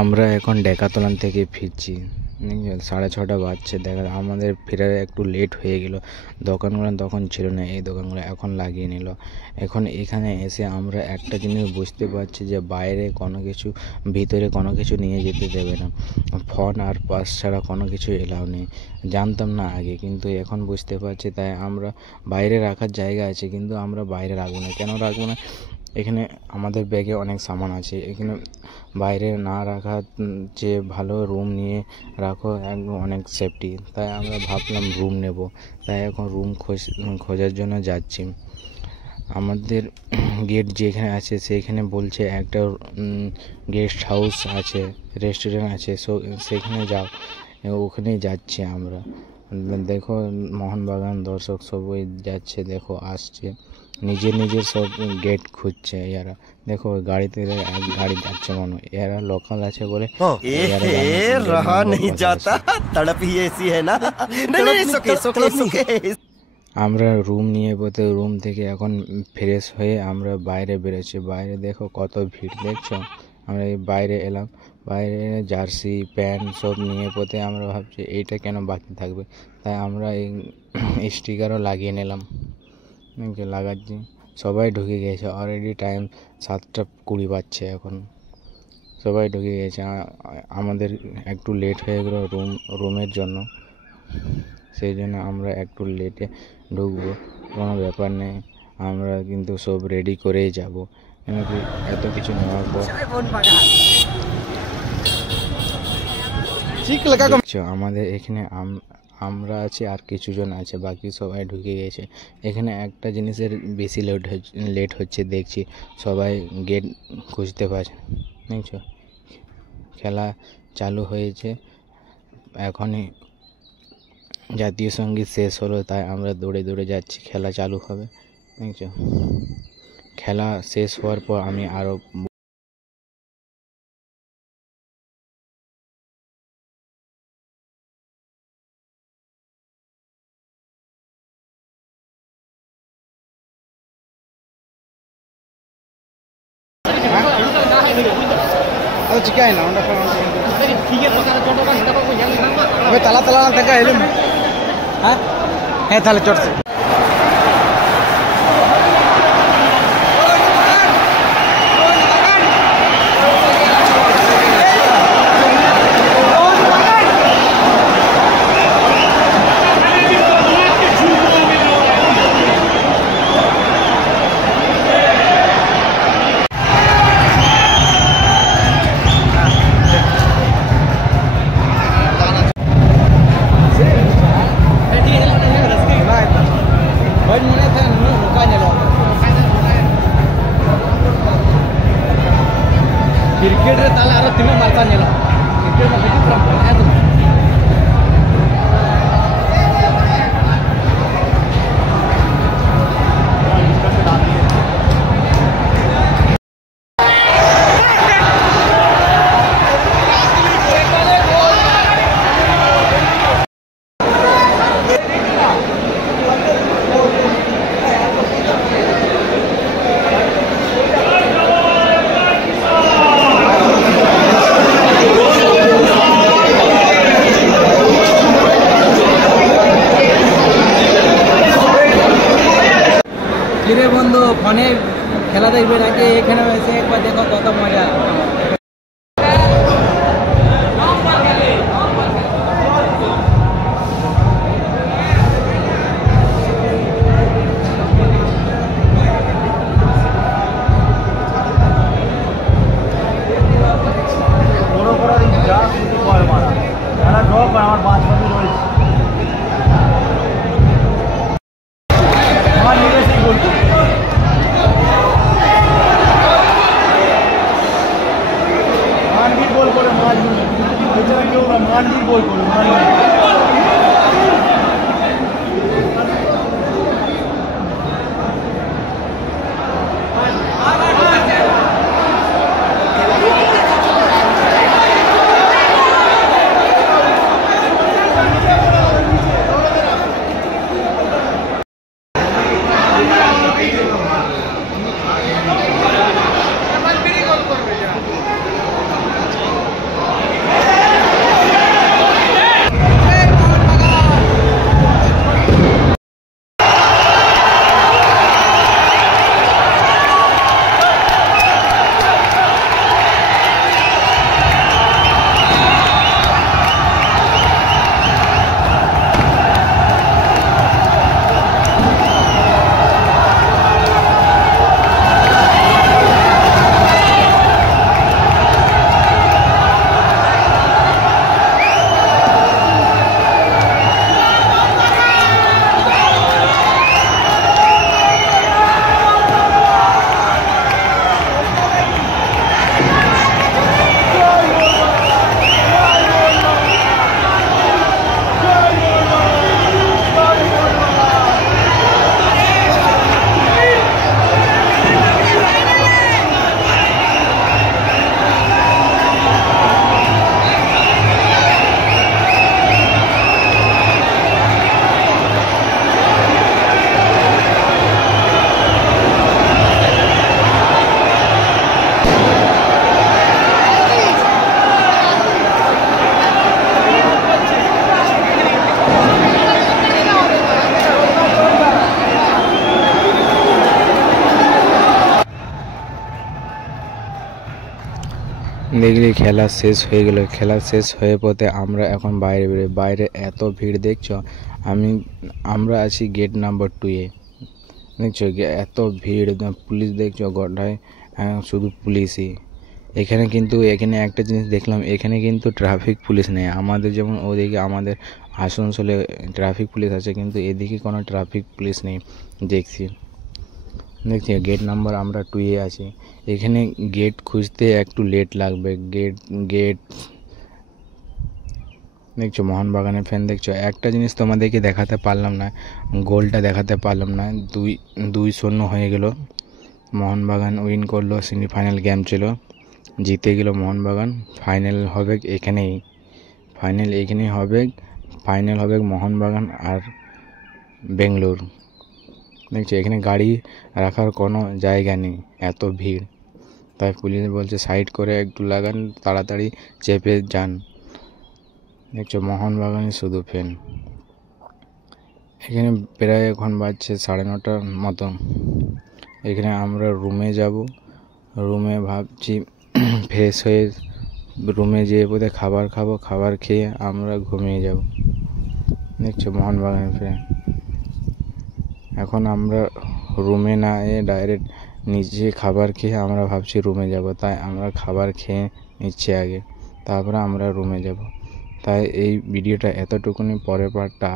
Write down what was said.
আমরা এখন ডেকাতলান থেকে ফিরছি। 6:30 বাজছে। দেখা আমাদের ফেরার একটু লেট হয়ে গেল। দোকানগুলো তখন ছিল না, এই দোকানগুলো এখন লাগিয়ে নিল। এখন এখানে এসে আমরা একটা জিনিস বুঝতে পারছি যে বাইরে কোনো কিছু, ভিতরে কোনো কিছু নিয়ে যেতে দেবে না। ফোন আর পাস ছাড়া কোনো কিছু এলাও নেই। জানতাম না আগে, কিন্তু এখন বুঝতে পারছি। তাই আমরা বাইরে রাখার জায়গা আছে, কিন্তু আমরা বাইরে রাখবো না। কেন রাখবো না? এখানে আমাদের ব্যাগে অনেক সামান আছে, এখানে বাইরে না রাখার যে ভালো রুম নিয়ে রাখো, একদম অনেক সেফটি। তাই আমরা ভাবলাম রুম নেব। তাই এখন রুম খোঁজার জন্য যাচ্ছি। আমাদের গেট যেখানে আছে সেখানে বলছে একটা গেস্ট হাউস আছে, রেস্টুরেন্ট আছে, সেখানে যাও। ওখানেই যাচ্ছি আমরা। দেখো মোহনবাগান দর্শক সবাই যাচ্ছে, দেখো আসছে, নিজের সব গেট খুঁজছে। এরা দেখো গাড়িতে এক গাড়ি যাচ্ছে, মনে এরা লোকাল আছে বলে रहा नहीं जाता, तड़प ही ऐसी है ना। আমরা রুম নিয়ে বলতে রুম থেকে এখন ফ্রেশ হয়ে আমরা বাইরে বেরোচ্ছি। বাইরে দেখো কত ভিড় দেখছো। আমরা এই বাইরে এলাম, বাইরে জার্সি প্যান্ট সব নিয়ে পথে আমরা ভাবছি এইটা কেন বাকি থাকবে। তাই আমরা এই স্টিকারও লাগিয়ে নিলাম, লাগাচ্ছি। সবাই ঢুকে গেছে অলরেডি, টাইম 7:20 বাজছে এখন। সবাই ঢুকে গেছে। আমাদের একটু লেট হয়ে গেল রুমের জন্য, সেই জন্য আমরা একটু লেটে ঢুকবো। কোনো ব্যাপার নেই, আমরা কিন্তু সব রেডি করেই যাব। কিন্তু এত কিছু নেওয়ার পর আমাদের এখানে আমরা আছি আর কিছুজন আছে, বাকি সবাই ঢুকে গেছে। এখানে একটা জিনিসের বেশি লেট হচ্ছে দেখছি, সবাই গেট খুঁজতে পারছে। দেখছো খেলা চালু হয়েছে, এখনই জাতীয় সঙ্গীত শেষ হলো, তাই আমরা দৌড়ে দৌড়ে যাচ্ছি। খেলা চালু হবে, দেখছো। খেলা শেষ হওয়ার পর আমি আরও चिकाय ना तला तला तक हाँ ताले चढ़ क्रिकेट रे ताले आरो तीन मारता नेला क्रिकेट में बेटी पूरा है तो কিরে বন্ধু ফোনে খেলা দেখবে নাকি এখানে এসে একবার দেখো কত মজা। আমার 5 মিনিট রয়েছে আমার নিজেই বলবো मानवीर बोल करे बेचारा क्यों मानवीर बोल करे দেখলি খেলা শেষ হয়ে গেল। খেলা শেষ হয়ে পথে আমরা এখন বাইরে বেরোই। বাইরে এত ভিড় দেখছো। আমরা আছি গেট নাম্বার 2-এ। দেখছো এত ভিড়, পুলিশ দেখছো গোটায়, শুধু পুলিশই। এখানে একটা জিনিস দেখলাম, এখানে কিন্তু ট্রাফিক পুলিশ নেই। আমাদের যেমন ওদিকে আমাদের আসানসোলে ট্রাফিক পুলিশ আছে, কিন্তু এদিকে কোনো ট্রাফিক পুলিশ নেই। দেখছি গেট নাম্বার আমরা 2-এ আছি। এখানে গেট খুঁজতে একটু লেট লাগবে। গেট দেখছো মোহনবাগানের ফ্যান দেখছো। একটা জিনিস তোমাদেরকে দেখাতে পারলাম না, গোলটা দেখাতে পারলাম না। 2-0 হয়ে গেল, মোহনবাগান উইন করলো। সেমিফাইনাল গেম ছিল, জিতে গেল মোহনবাগান। ফাইনাল হবে এখানেই, ফাইনাল হবে মোহনবাগান আর বেঙ্গালুরু। দেখছো এখানে গাড়ি রাখার কোনো জায়গা নেই, এত ভিড়। তাই পুলিশ বলছে সাইড করে একটু লাগান, তাড়াতাড়ি চেপে যান। দেখছো মোহনবাগানই শুধু ফ্যান। এখানে প্রায় এখন বাজছে 9:30 মতো। এখানে আমরা রুমে যাব। রুমে ভাবছি ফ্রেশ হয়ে রুমে যেয়ে বোধহয় খাবার খাবো। খাবার খেয়ে আমরা ঘুমিয়ে যাব। দেখছো মোহনবাগানের ফ্যান। এখন আমরা রুমে না ডাইরেক্ট নিচে খাবার খেয়ে আমরা ভাবছি রুমে যাব। তাই আমরা খাবার খেয়ে নিচ্ছি আগে, তারপরে আমরা রুমে যাব। তাই এই ভিডিওটা এতটুকুনি, পরের পার্টটা